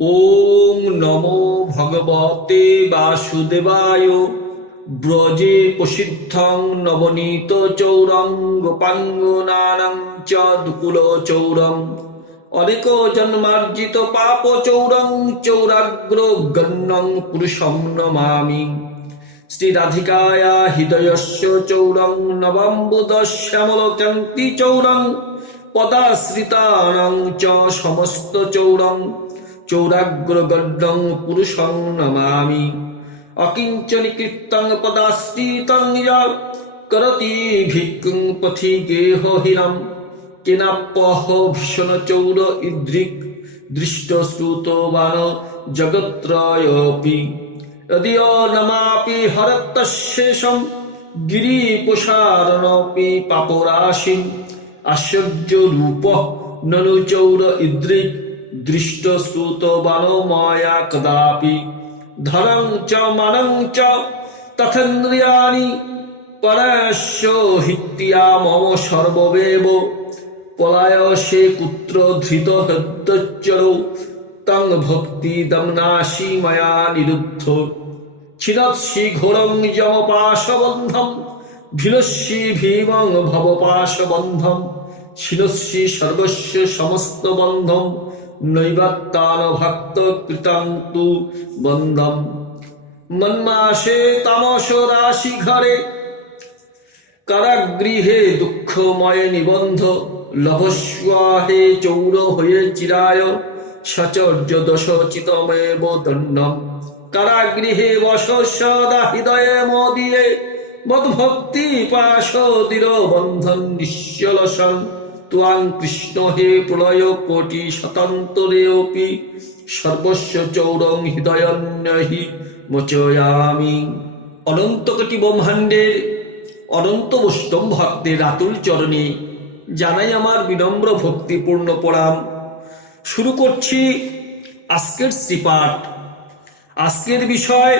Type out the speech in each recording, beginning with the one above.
ওং নমো ভগবতে বাসুদেবায়। ব্রজে প্রসিদ্ধং নবনীত চৌরং গোপাঙ্গনানাং চ দুকুল চৌরং অনেক জন্মার্জিত পাপ চৌরং চৌরাগ্র গণ্যং পুরুষং নমামি। শ্রী রাধিকায়া হৃদয়স্য চৌরং নবম্বুদশ্যামল কান্তি চৌরং পদাশ্রিতানাং চ সমস্ত চৌরং চৌরাগ্রগণ্ডং পুরুষং নমামি। অকিঞ্চনিকৃত্যং পদাশ্রিতং নিজ করতি ভিক্ষুং পথি গেহহীনম কেনাপহ ভীষণ চৌর ইদৃক দৃষ্ট শ্রুতবান জগত্রয়োপি। যদিও নমাপি হরতশেষম গিরিপ্রসারণপি পাপরাশিম আশ্চর্য রূপ ননু চৌর ইদৃক দৃষ্ট শ্রুতবান ময়া কদাপি। ধরং চ মানং চ তথেন্দ্রিয়াণি পরাস্য হিত্তিয়া মম সর্ববেব পলায়সে কুত্র ধৃত হৃদচ্চরৌ তং ভক্তি দমনাশি ময়া নিরুদ্ধ। ছিনৎসি ঘোরং যমপাশবন্ধম ভিনস্যি ভীমং ভবপাশবন্ধম ছিনস্যি সর্বস্য সমস্ত বন্ধম নৈবাত্তান ভক্ত কৃতং তু বন্ধম। মন্মাসে তামস রাশি ঘরে কারাগৃহে দুঃখময় নিবন্ধ লভস্বাহে চৌর হয়ে চিরায় সচর্য দশ চিতমেব দণ্ডম। কারাগৃহে বস সদা হৃদয়ে মদিয়ে মদ্ভক্তি পাশ দৃঢ় বন্ধন নিশ্চলসং ত্বাং কৃষ্ণ হে প্রলয় কোটি শতান্তরেऽপি সর্বস্ব চৌরং হৃদয়ন্যহি মোচয়ামি। অনন্ত কোটি ব্রহ্মাণ্ডের অনন্ত বৈষ্ণব ভক্তের আতুল চরণে জানাই আমার বিনম্র ভক্তিপূর্ণ প্রণাম। শুরু করছি আজকের শ্রীপাঠ। আজকের বিষয়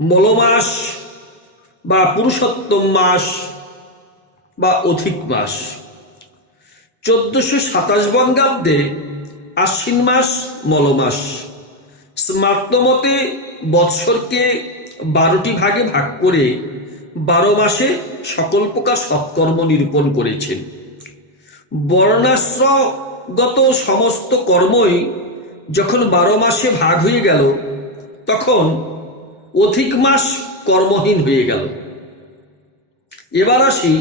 মলমাস বা পুরুষোত্তম মাস বা অধিক মাস। 1427 বঙ্গাব্দে আশ্বিন মাস মলমাস। স্মার্তমতে বৎসরকে 12টি ভাগে ভাগ করে 12 মাসে সকল প্রকার সৎকর্ম নিরূপণ করেছেন। বর্ণাশ্রমগত সমস্ত কর্মই যখন 12 মাসে ভাগ হয়ে গেল তখন অধিক মাস কর্মহীন হয়ে গেল। এবার আসি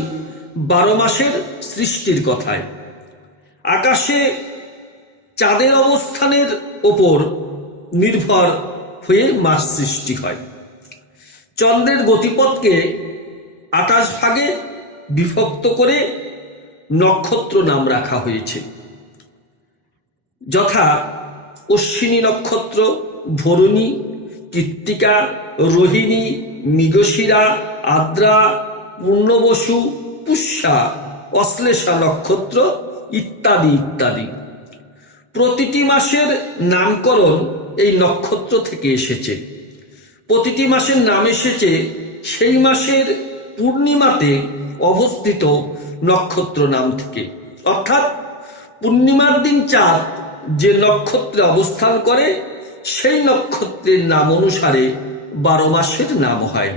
12 মাসের সৃষ্টির কথায়। আকাশে চাঁদের অবস্থানের ওপর নির্ভর হয়ে মাস সৃষ্টি হয়। চন্দ্রের গতিপথকে 28 ভাগে বিভক্ত করে নক্ষত্র নাম রাখা হয়েছে, যথা অশ্বিনী নক্ষত্র, ভরণী, কৃত্তিকা, রোহিণী, মৃগশিরা, আদ্রা, পূর্ণবসু, পুষ্যা, অশ্লেষা নক্ষত্র ইত্যাদি ইত্যাদি। প্রতিটি মাসের নামকরণ এই নক্ষত্র থেকে এসেছে। প্রতিটি মাসের নাম এসেছে সেই মাসের পূর্ণিমাতে অবস্থিত নক্ষত্র নাম থেকে। অর্থাৎ পূর্ণিমার দিন চাঁদ যে নক্ষত্রে অবস্থান করে সেই নক্ষত্রের নাম অনুসারে 12 মাসের নাম হয়।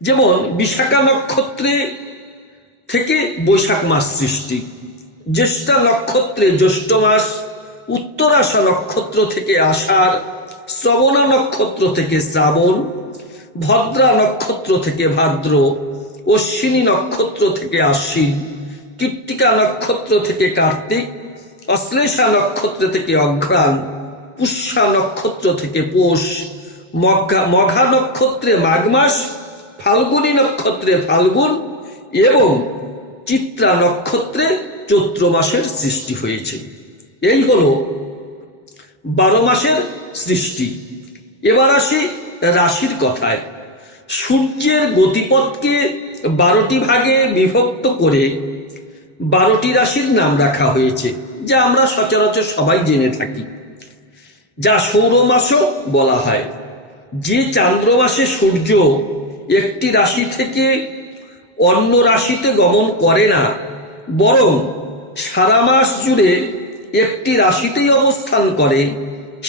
যেমন বিশাখা নক্ষত্রে থেকে বৈশাখ মাস সৃষ্টি, জ্যেষ্ঠা নক্ষত্রে জ্যৈষ্ঠ মাস, উত্তরাষা নক্ষত্র থেকে আষাঢ়, শ্রবণা নক্ষত্র থেকে শ্রাবণ, ভদ্রা নক্ষত্র থেকে ভাদ্র, অশ্বিনী নক্ষত্র থেকে আশ্বিন, কৃত্তিকা নক্ষত্র থেকে কার্তিক, অশ্লেষা নক্ষত্র থেকে অঘ্রাণ, পুষ্যা নক্ষত্র থেকে পৌষ, মঘা নক্ষত্রে মাঘ মাস, ফাল্গুনী নক্ষত্রে ফাল্গুন এবং চিত্রা নক্ষত্রে চৈত্র মাসের সৃষ্টি হয়েছে। এই হলো 12 মাসের সৃষ্টি। এবার আসি রাশির কথায়। সূর্যের গতিপথকে 12টি ভাগে বিভক্ত করে 12টি রাশির নাম রাখা হয়েছে, যা আমরা সচরাচর সবাই জেনে থাকি, যা সৌরমাসও বলা হয়। যে চান্দ্রমাসে সূর্য একটি রাশি থেকে অন্য রাশিতে গমন করে না, বরং সারা মাস জুড়ে একটি রাশিতেই অবস্থান করে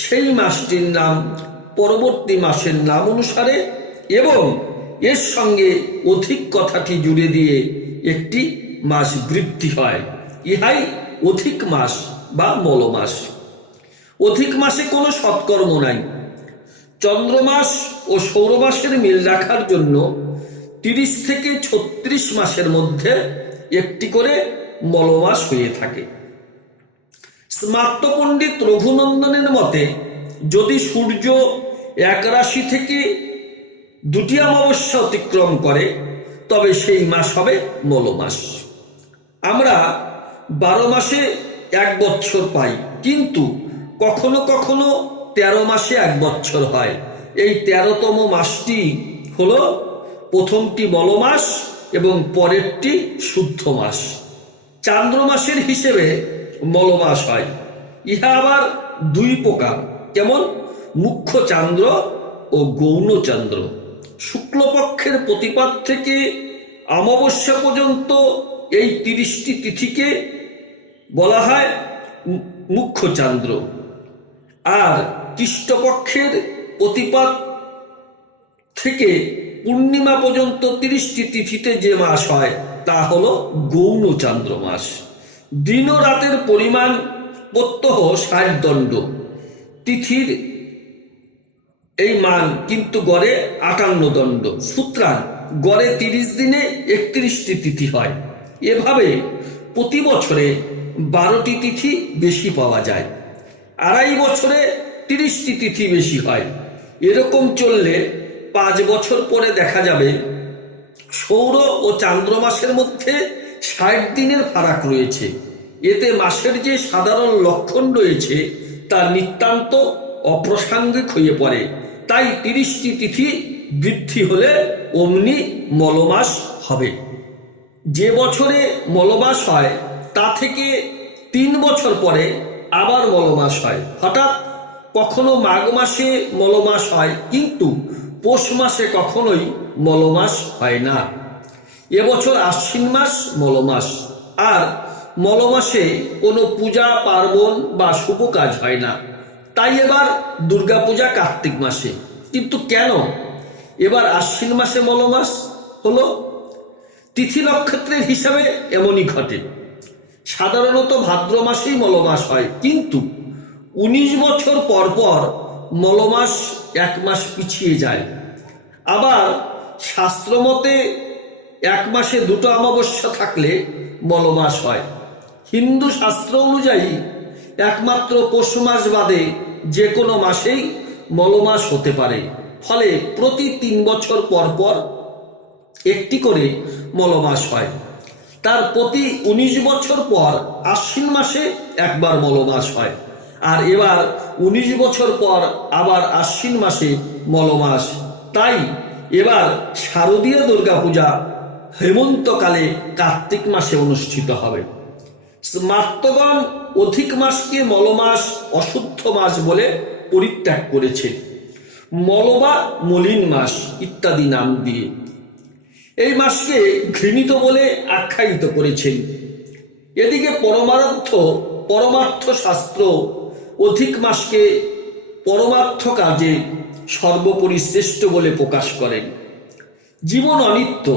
সেই মাসটির নাম পরবর্তী মাসের নাম অনুসারে এবং এর সঙ্গে অধিক কথাটি জুড়ে দিয়ে একটি মাস বৃদ্ধি হয়, ইহাই অধিক মাস বা মলমাস। অধিক মাসে কোনো সৎকর্ম নাই। চন্দ্রমাস ও সৌরমাসের মিল রাখার জন্য 30 থেকে 36 মাসের মধ্যে একটি করে মলমাস হয়ে থাকে। স্মার্ত পণ্ডিত রঘুনন্দনের মতে যদি সূর্য এক রাশি থেকে 2টি অমাবস্যা অতিক্রম করে তবে সেই মাস হবে মলমাস। আমরা 12 মাসে 1 বছর পাই, কিন্তু কখনো কখনো 13 মাসে 1 বছর হয়। এই 13তম মাসটি হলো প্রথমটি মলমাস এবং পরেরটি শুদ্ধ মাস। চান্দ্র মাসের হিসেবে মলমাস হয়। ইহা আবার 2 প্রকার, কেমন মুখ্য চান্দ্র ও গৌণ চান্দ্র। শুক্লপক্ষের প্রতিপাদ থেকে অমাবস্যা পর্যন্ত এই 30টি তিথিকে বলা হয় মুখ্য চান্দ্র, আর কৃষ্ণপক্ষের প্রতিপাদ থেকে পূর্ণিমা পর্যন্ত 30টি তিথিতে যে মাস হয় তা হলো গৌণ চান্দ্র মাস। দিন ও রাতের পরিমাণ প্রত্যহ 60 দণ্ড। তিথির এই মান কিন্তু গড়ে 58 দণ্ড। সুতরাং গড়ে 30 দিনে 31টি তিথি হয়। এভাবে প্রতি বছরে 12টি তিথি বেশি পাওয়া যায়। 2.5 বছরে 30টি তিথি বেশি হয়। এরকম চললে 5 বছর পরে দেখা যাবে সৌর ও চান্দ্র মাসের মধ্যে 60 দিনের ফারাক রয়েছে। এতে মাসের যে সাধারণ লক্ষণ রয়েছে তা নিতান্ত অপ্রাসঙ্গিক হয়ে পড়ে। তাই 30টি তিথি বৃদ্ধি হলে অমনি মলমাস হবে। যে বছরে মলমাস হয় তা থেকে 3 বছর পরে আবার মলমাস হয়। হঠাৎ কখনো মাঘ মাসে মলমাস হয়, কিন্তু পৌষ মাসে কখনোই মলমাস হয় না। এবছর আশ্বিন মাস মলমাস, আর মলমাসে কোনো পূজা পার্বণ বা শুভ কাজ হয় না। তাই এবার দুর্গাপূজা কার্তিক মাসে। কিন্তু কেন এবার আশ্বিন মাসে মলমাস হলো? তিথি নক্ষত্রের হিসাবে এমনই ঘটে। সাধারণত ভাদ্র মাসেই মলমাস হয়, কিন্তু 19 বছর পর পর মলমাস 1 মাস পিছিয়ে যায়। আবার শাস্ত্রমতে 1 মাসে 2টো অমাবস্যা থাকলে মলমাস হয়। হিন্দু শাস্ত্র অনুযায়ী একমাত্র পৌষ মাস বাদে যে কোনো মাসেই মলমাস হতে পারে। ফলে প্রতি 3 বছর পর পর একটি করে মলমাস হয়। তার প্রতি 19 বছর পর আশ্বিন মাসে একবার মলমাস হয়। আর এবার 19 বছর পর আবার আশ্বিন মাসে মলমাস। তাই এবার শারদীয় দুর্গাপূজা হেমন্তকালে কার্তিক মাসে অনুষ্ঠিত হবে। স্মার্তগণ অধিক মাসকে মলমাস, অশুদ্ধ মাস বলে পরিত্যাগ করেছে, মল বা মলিন মাস ইত্যাদি নাম দিয়ে। এই মাসকে ঘৃণিত বলে আখ্যায়িত করেছেন। এদিকে পরমার্থ শাস্ত্র অধিক মাসকে পরমার্থ কাজে সর্বোপরি শ্রেষ্ঠ বলে প্রকাশ করেন। জীবন অনিত্য,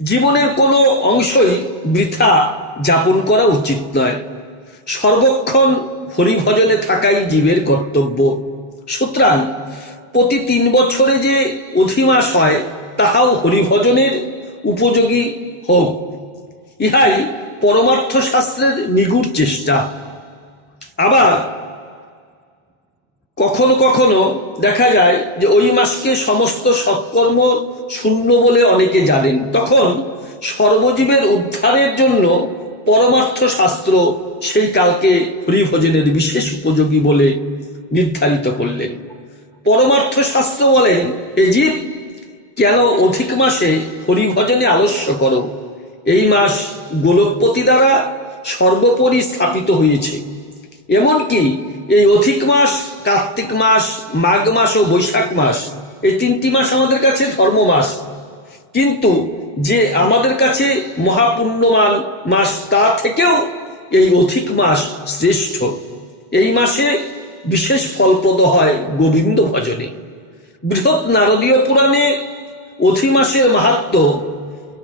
জীবনের কোনো অংশই বৃথা যাপন করা উচিত নয়। সর্বক্ষণ হরিভজনে থাকাই জীবের কর্তব্য। সুতরাং প্রতি 3 বছরে যে অধিমাস হয় তাহাও হরিভজনের উপযোগী হোক, ইহাই পরমার্থ শাস্ত্রের নিগুড় চেষ্টা। আবার কখনো কখনো দেখা যায় যে ওই মাসকে সমস্ত সৎকর্ম শূন্য বলে অনেকে জানেন। তখন সর্বজীবের উদ্ধারের জন্য পরমার্থ শাস্ত্র সেই কালকে হরিভজনের বিশেষ উপযোগী বলে নির্ধারিত করলেন। পরমার্থ শাস্ত্র বলেন, এ জীব কেন অধিক মাসে হরিভজনে আলস্য করো? এই মাস গোলকপতি দ্বারা সর্বোপরি স্থাপিত হয়েছে। এমনকি এই অধিক মাস, কার্তিক মাস, মাঘ মাস ও বৈশাখ মাস, এই 3টি মাস আমাদের কাছে ধর্ম মাস, কিন্তু যে আমাদের কাছে মহাপুণ্যমান মাস তা থেকেও এই অধিক মাস শ্রেষ্ঠ। এই মাসে বিশেষ ফলপ্রদ হয় গোবিন্দ ভজনে। বৃহৎ নারদীয় পুরাণে অধি মাসের মাহাত্ম্য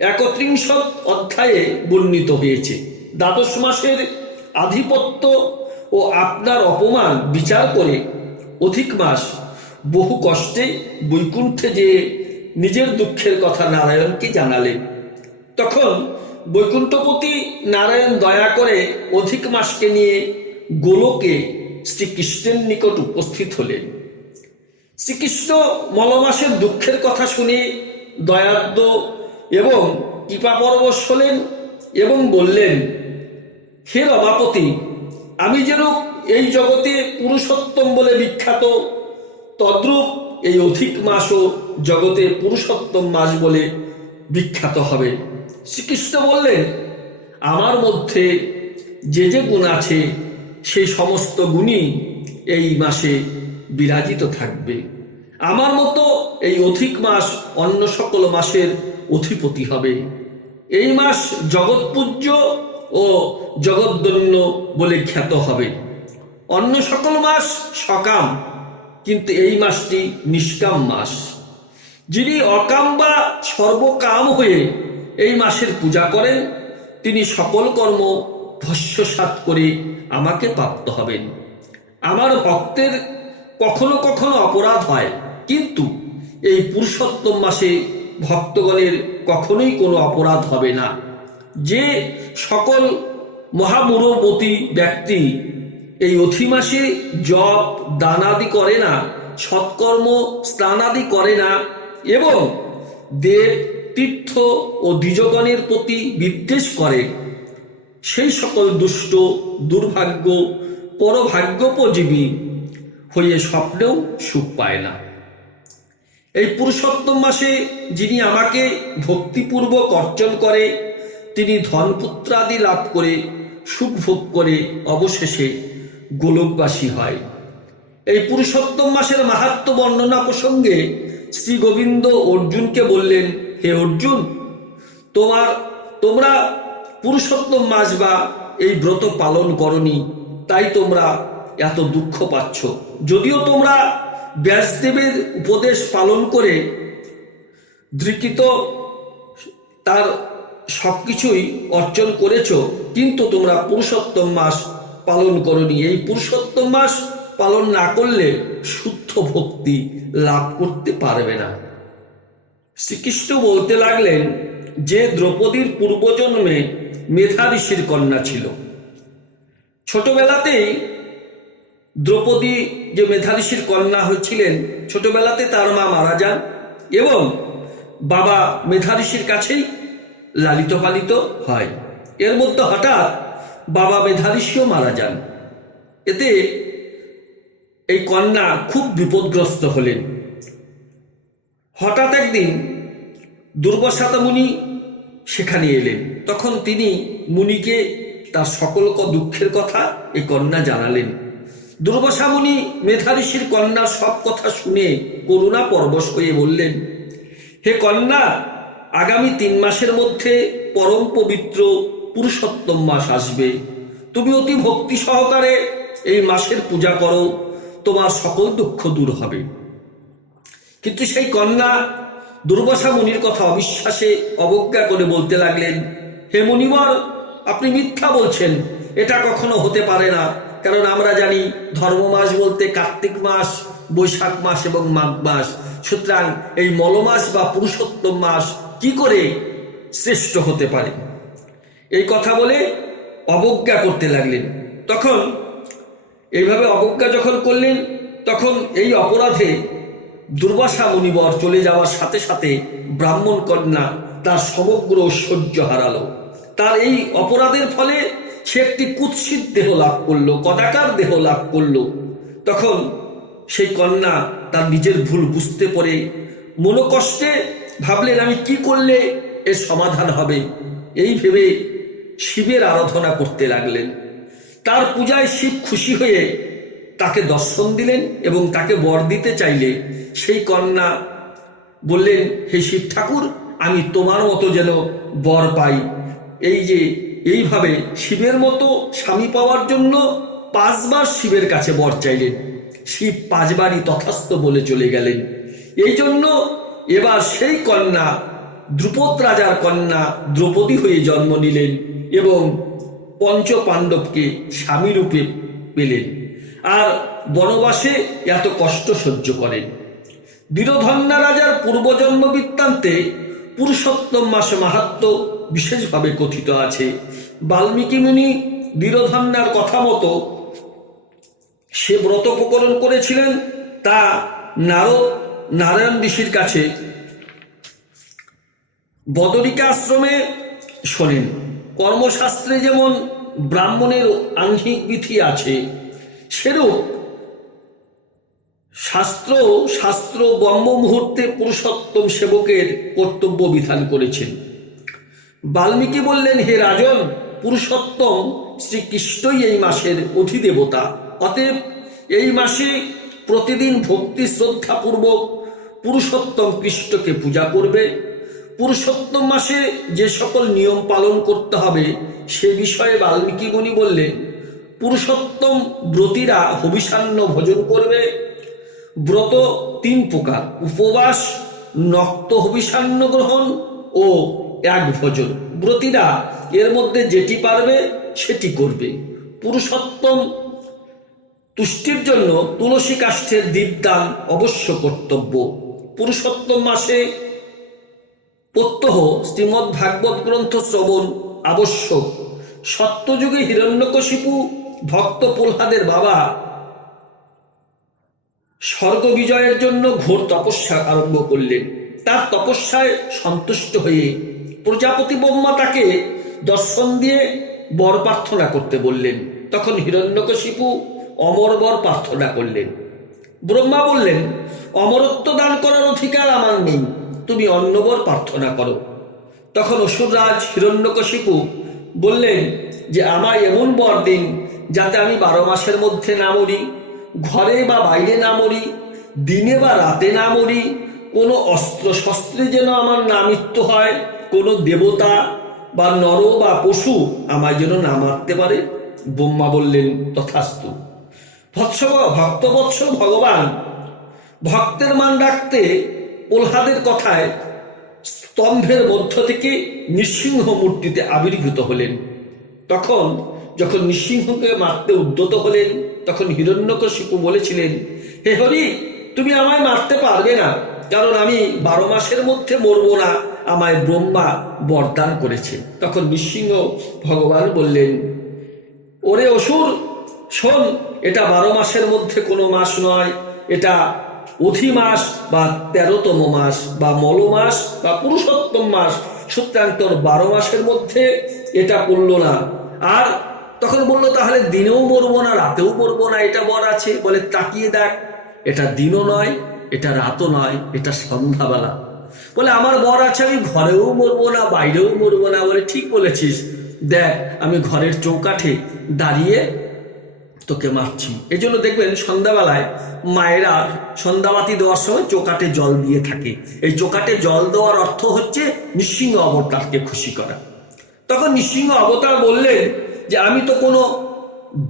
৩১ অধ্যায়ে বর্ণিত হয়েছে। দ্বাদশ মাসের আধিপত্য ও আপনার অপমান বিচার করে অধিক মাস বহু কষ্টে বৈকুণ্ঠে যেয়ে নিজের দুঃখের কথা নারায়ণকে জানালেন। তখন বৈকুণ্ঠপতি নারায়ণ দয়া করে অধিক মাসকে নিয়ে গোলকে শ্রীকৃষ্ণের নিকট উপস্থিত হলেন। শ্রীকৃষ্ণ মলমাসের দুঃখের কথা শুনে দয়াদ্র এবং কৃপাপরবশ হলেন এবং বললেন, হে রমাপতি, আমি যেরূপ এই জগতে পুরুষোত্তম বলে বিখ্যাত, তদ্রূপ এই অধিক মাসও জগতে পুরুষোত্তম মাস বলে বিখ্যাত হবে। শ্রীকৃষ্ণ বললেন, আমার মধ্যে যে যে গুণ আছে সেই সমস্ত গুণই এই মাসে বিরাজিত থাকবে। আমার মতো এই অধিক মাস অন্য সকল মাসের অধিপতি হবে। এই মাস জগৎপূজ্য ও জগদ্দন্য বলে খ্যাত হবে। অন্য সকল মাস সকাম, কিন্তু এই মাসটি নিষ্কাম মাস। যিনি অকাম বা সর্বকাম হয়ে এই মাসের পূজা করেন, তিনি সকল কর্ম ভস্মসাৎ করে আমাকে প্রাপ্ত হবেন। আমার ভক্তের কখনো কখনো অপরাধ হয়, কিন্তু এই পুরুষোত্তম মাসে ভক্তগণের কখনোই কোনো অপরাধ হবে না। যে সকল মহামূঢ়বতী ব্যক্তি এই অধি মাসে জপ দানাদি করে না, সৎকর্ম স্নানাদি করে না এবং দেব তীর্থ ও দ্বিজগণের প্রতি বিদ্বেষ করে, সেই সকল দুষ্ট দুর্ভাগ্য পরভাগ্যোপজীবী হয়ে স্বপ্নেও সুখ পায় না। এই পুরুষোত্তম মাসে যিনি আমাকে ভক্তিপূর্বক অর্চন করে, তিনি ধনপুত্রাদি লাভ করে সুখ ভোগ করে অবশেষে গোলকবাসী হয়। এই পুরুষোত্তম মাসের মাহাত্ম্য বর্ণনা প্রসঙ্গে শ্রী গোবিন্দ অর্জুনকে বললেন, হে অর্জুন, তোমরা পুরুষোত্তম মাস বা এই ব্রত পালন করনি, তাই তোমরা এত দুঃখ পাচ্ছ। যদিও তোমরা ব্যাসদেবের উপদেশ পালন করে দৃঢ়িত তার সবকিছুই অর্জন করেছ, কিন্তু তোমরা পুরুষোত্তম মাস পালন করনি। এই পুরুষোত্তম মাস পালন না করলে শুদ্ধ ভক্তি লাভ করতে পারবে না। শ্রীকৃষ্ণ বলতে লাগলেন যে দ্রৌপদীর পূর্বজন্মে মেধা ঋষির কন্যা ছিল। ছোটবেলাতেই দ্রৌপদী যে মেধা ঋষির কন্যা হয়েছিলেন, ছোটবেলাতে তার মা মারা যান এবং বাবা মেধা ঋষির কাছেই লালিত পালিত হয়। এর মধ্যে হঠাৎ বাবা মেধা ঋষিও মারা যান। এতে এই কন্যা খুব বিপদগ্রস্ত হলেন। হঠাৎ একদিন দুর্বাসা মুনি সেখানে এলেন। তখন তিনি মুনিকে তার সকল দুঃখের কথা এই কন্যা জানালেন। দুর্বাসা মুনি মেধা ঋষির কন্যার সব কথা শুনে করুণা পরবশ হয়ে বললেন, হে কন্যা, আগামী 3 মাসের মধ্যে পরম পবিত্র পুরুষোত্তম মাস আসবে। তুমি অতি ভক্তি সহকারে এই মাসের পূজা করো, তোমার সকল দুঃখ দূর হবে। কিন্তু সেই কন্যা দুর্বাসা মুনির কথা অবিশ্বাসে অবজ্ঞা করে বলতে লাগলেন, হে মুনিবর, আপনি মিথ্যা বলছেন, এটা কখনো হতে পারে না। কারণ আমরা জানি ধর্ম মাস বলতে কার্তিক মাস, বৈশাখ মাস এবং মাঘ মাস। সুতরাং এই মলমাস বা পুরুষোত্তম মাস কি করে শ্রেষ্ঠ হতে পারে? এই কথা বলে অবজ্ঞা করতে লাগলেন। তখন এইভাবে অবজ্ঞা যখন করলেন, তখন এই অপরাধে দুর্বাসা মুনিবর চলে যাওয়ার সাথে সাথে ব্রাহ্মণ কন্যা তার সমগ্র ঐশ্বর্য হারালো। তার এই অপরাধের ফলে সে একটি কুৎসিত দেহ লাভ করলো, কদাকার দেহ লাভ করলো। তখন সেই কন্যা তার নিজের ভুল বুঝতে পারে মনোকষ্টে ভাবলেন, আমি কি করলে এর সমাধান হবে। এই ভেবে শিবের আরাধনা করতে লাগলেন। তার পূজায় শিব খুশি হয়ে তাকে দর্শন দিলেন এবং তাকে বর দিতে চাইলে সেই কন্যা বললেন, হে শিব ঠাকুর, আমি তোমার মতো যেন বর পাই। এই যে এইভাবে শিবের মতো স্বামী পাওয়ার জন্য 5 বার শিবের কাছে বর চাইলেন। শিব 5 বারই তথাস্তু বলে চলে গেলেন। এই জন্য এবার সেই কন্যা দ্রুপদ রাজার কন্যা দ্রৌপদী হয়ে জন্ম নিলেন এবং পঞ্চ পাণ্ডবকে স্বামী রূপে পেলেন আর বনবাসে এত কষ্ট সহ্য করেন। বীরধন্যা রাজার পূর্বজন্ম বৃত্তান্তে পুরুষোত্তম মাস মাহাত্ম্য বিশেষভাবে কথিত আছে। বাল্মীকি মুনি বীরধন্যার কথা মতো সে ব্রত উপকরণ করেছিলেন তা নারায়ণ ঋষির কাছে বদরিকা আশ্রমে শোনেন। কর্মশাস্ত্রে যেমন ব্রাহ্মণের আহ্নিক বিধি আছে, সেরূপ শাস্ত্র ব্রহ্ম মুহূর্তে পুরুষোত্তম সেবকের কর্তব্য বিধান করেছেন। বাল্মীকি বললেন, হে রাজন, পুরুষোত্তম শ্রীকৃষ্ণই এই মাসের অধিদেবতা। অতএব এই মাসে প্রতিদিন ভক্তি শ্রদ্ধাপূর্বক পুরুষোত্তম কৃষ্ণকে পূজা করবে। পুরুষোত্তম মাসে যে সকল নিয়ম পালন করতে হবে সে বিষয়ে বাল্মীকি মুনি বললেন, পুরুষোত্তম ব্রতীরা হবিষান্ন ভোজন করবে। ব্রত 3 প্রকার: উপবাস, নক্ত হবিষান্ন গ্রহণ ও 1 ভোজন। ব্রতীরা এর মধ্যে যেটি পারবে সেটি করবে। পুরুষোত্তম তুষ্টির জন্য তুলসী কাষ্ঠের দীপদান অবশ্য কর্তব্য। পুরুষোত্তম মাসে প্রত্যহ শ্রীমদ্ ভাগবত গ্রন্থ শ্রবণ আবশ্যক। সত্যযুগে হিরণ্যকশিপু ভক্ত প্রহ্লাদের বাবা স্বর্গ বিজয়ের জন্য ঘোর তপস্যা আরম্ভ করলেন। তার তপস্যায় সন্তুষ্ট হয়ে প্রজাপতি ব্রহ্মা তাকে দর্শন দিয়ে বর প্রার্থনা করতে বললেন। তখন হিরণ্যকশিপু অমর বর প্রার্থনা করলেন। ব্রহ্মা বললেন, অমরত্ব দান করার অধিকার আমার নেই, তুমি অন্য বর প্রার্থনা করো। তখন অসুররাজ হিরণ্যকশিপু বললেন যে আমায় এমন বর দিন যাতে আমি 12 মাসের মধ্যে না মরি, ঘরে বা বাইরে না মরি, দিনে বা রাতে না মরি, কোনো অস্ত্র শস্ত্রে যেন আমার না মৃত্যু হয়, কোনো দেবতা বা নর বা পশু আমায় যেন না মারতে পারে। ব্রহ্মা বললেন, তথাস্তু। ভক্তবৎসল ভগবান ভক্তের মান রাখতে প্রহ্লাদের কথায় স্তম্ভের মধ্য থেকে নৃসিংহ মূর্তিতে আবির্ভূত হলেন। যখন নৃসিংহকে মারতে উদ্যত হলেন, তখন হিরণ্যকশিপু বলেছিলেন, হে হরি, তুমি আমায় মারতে পারবে না, কারণ আমি 12 মাসের মধ্যে মরব না, আমায় ব্রহ্মা বরদান করেছে। তখন নৃসিংহ ভগবান বললেন, ওরে অসুর, শোন, এটা 12 মাসের মধ্যে কোনো মাস নয়, এটা অধি মাস বা 13তম মাস বা মল মাস বা পুরুষোত্তম মাস, সুতরাং তোর 12 মাসের মধ্যে এটা পড়ল না। আর তখন বললো, তাহলে দিনেও মরবো না, রাতেও মরবো না, এটা বর আছে? বলে, তাকিয়ে দেখ, এটা দিনও নয়, এটা রাতও নয়, এটা সন্ধ্যাবেলা। বলে, আমার বর আছে, আমি ঘরেও মরবো না, বাইরেও মরবো না। বলে, ঠিক বলেছিস, দেখ আমি ঘরের চৌকাঠে দাঁড়িয়ে তোকে মারছি। এই জন্য দেখবেন সন্ধ্যাবেলায় মায়েরা সন্ধ্যাবাতি দেওয়ার সময় চৌকাঠে জল দিয়ে থাকে। এই চৌকাঠে জল দেওয়ার অর্থ হচ্ছে নৃসিংহ অবতারকে খুশি করা। তখন নৃসিংহ অবতার বললেন যে আমি তো কোনো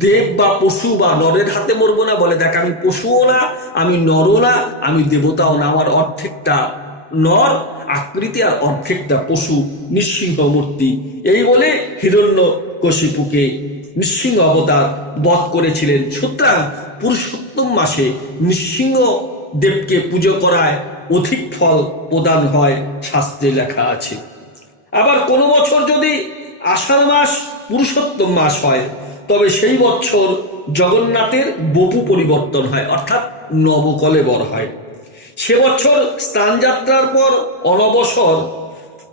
দেব বা পশু বা নরের হাতে মরবো না। বলে, দেখ, আমি পশুও না, আমি নরও না, আমি দেবতাও না, আমার অর্ধেকটা নর আকৃতি আর অর্ধেকটা পশু, নৃসিংহ মূর্তি। এই বলে হিরণ্যকশিপুকে নৃসিংহ অবতার বধ করেছিলেন। সুতরাং পুরুষোত্তম মাসে নৃসিংহ দেবকে পুজো করায় অধিক ফল প্রদান হয়, শাস্ত্রে লেখা আছে। আবার কোনো বছর যদি আষাঢ় মাস পুরুষোত্তম মাস হয়, তবে সেই বছর জগন্নাথের বপু পরিবর্তন হয়, অর্থাৎ নবকলেবর হয়। সে বছর স্নানযাত্রার পর অনবসর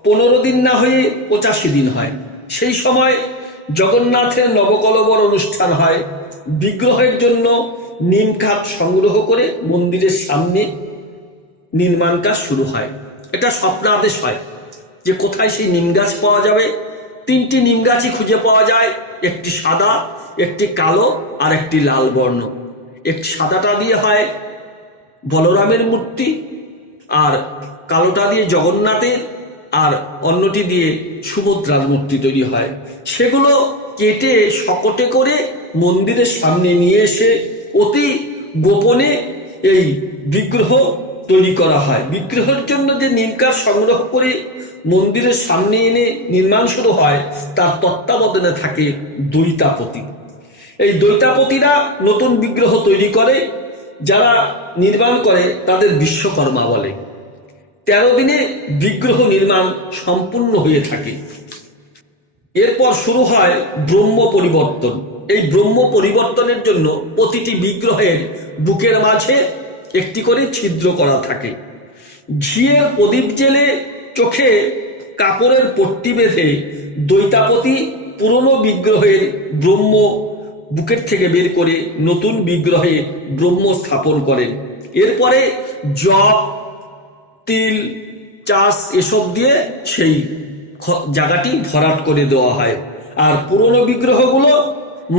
15 দিন না হয়ে 85 দিন হয়। সেই সময় জগন্নাথের নবকলেবর অনুষ্ঠান হয়। বিগ্রহের জন্য নিম কাঠ সংগ্রহ করে মন্দিরের সামনে নির্মাণ কাজ শুরু হয়। এটা স্বপ্নাদেশ হয় যে কোথায় সেই নিম গাছ পাওয়া যাবে। 3টি নিম গাছই খুঁজে পাওয়া যায়, একটি সাদা, একটি কালো আর একটি লাল বর্ণ। একটি সাদাটা দিয়ে হয় বলরামের মূর্তি আর কালোটা দিয়ে জগন্নাথের, আর অন্যটি দিয়ে সুভদ্রার মূর্তি তৈরি হয়। সেগুলো কেটে শকটে করে মন্দিরের সামনে নিয়ে এসে অতি গোপনে এই বিগ্রহ তৈরি করা হয়। বিগ্রহের জন্য যে নিমকাঠ সংগ্রহ করে মন্দিরের সামনে এনে নির্মাণ শুরু হয়, তার তত্ত্বাবধানে থাকে দৈতাপতি। এই দৈতাপতিরা নতুন বিগ্রহ তৈরি করে, যারা নির্মাণ করে তাদের বিশ্বকর্মা বলে। 13 দিনে বিগ্রহ নির্মাণ সম্পূর্ণ হয়ে থাকে। এরপর শুরু হয় ব্রহ্ম পরিবর্তন। এই ব্রহ্ম পরিবর্তনের জন্য প্রতিটি বিগ্রহের বুকের মাঝে একটি করে ছিদ্র করা থাকে। ঘিয়ের প্রদীপ জেলে চোখে কাপড়ের পট্টি বেঁধে দৈতাপতি পুরনো বিগ্রহের ব্রহ্ম বুকের থেকে বের করে নতুন বিগ্রহে ব্রহ্ম স্থাপন করেন। এরপরে জপ, তিল, চাষ এসব দিয়ে সেই জায়গাটি ভরাট করে দেওয়া হয়। আর পুরনো বিগ্রহগুলো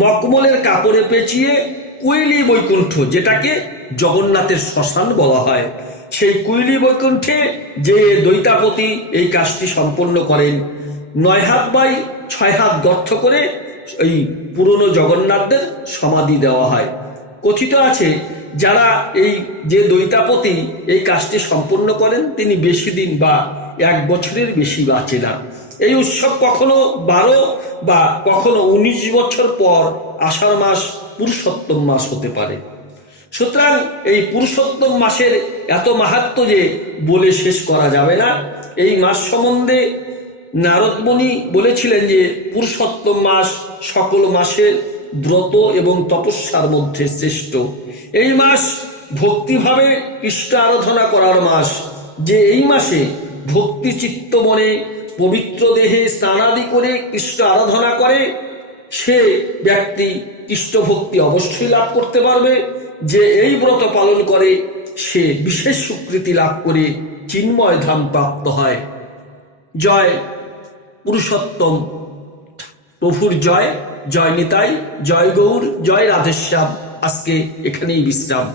মকমলের কাপড়ে পেঁচিয়ে কুইলি বৈকুণ্ঠ, যেটাকে জগন্নাথের শ্মশান বলা হয়, সেই কুইলি বৈকুণ্ঠে যে দৈতাপতি এই কাজটি সম্পন্ন করেন, 9 হাত বাই 6 হাত গর্ত করে এই পুরনো জগন্নাথদের সমাধি দেওয়া হয়। কথিত আছে, যারা এই যে দৈতাপতি এই কাজটি সম্পন্ন করেন, তিনি বেশি দিন বা 1 বছরের বেশি বাঁচে না। এই উৎসব কখনো 12 বা কখনো 19 বছর পর আষাঢ় মাস পুরুষোত্তম মাস হতে পারে। সুতরাং এই পুরুষোত্তম মাসের এত মাহাত্ম্য যে বলে শেষ করা যাবে না। এই মাস সম্বন্ধে নারদমুনি বলেছিলেন যে পুরুষোত্তম মাস সকল মাসের ব্রত এবং তপস্যার মধ্যে শ্রেষ্ঠ। এই মাস ভক্তিভাবে কৃষ্ণ আরাধনা করার মাস। যে এই মাসে ভক্তি চিত্ত মনে পবিত্র দেহে স্নানাদি করে কৃষ্ণ আরাধনা করে, সে ব্যক্তি কৃষ্ণ ভক্তি অবশ্যই লাভ করতে পারবে। যে এই ব্রত পালন করে, সে বিশেষ স্বীকৃতি লাভ করে চিন্ময় ধাম প্রাপ্ত হয়। জয় পুরুষোত্তম প্রভুর জয়। জয় নিতাই, জয় গৌর, জয় রাধেশ্যাম। আজকে এখানেই বিশ্রাম।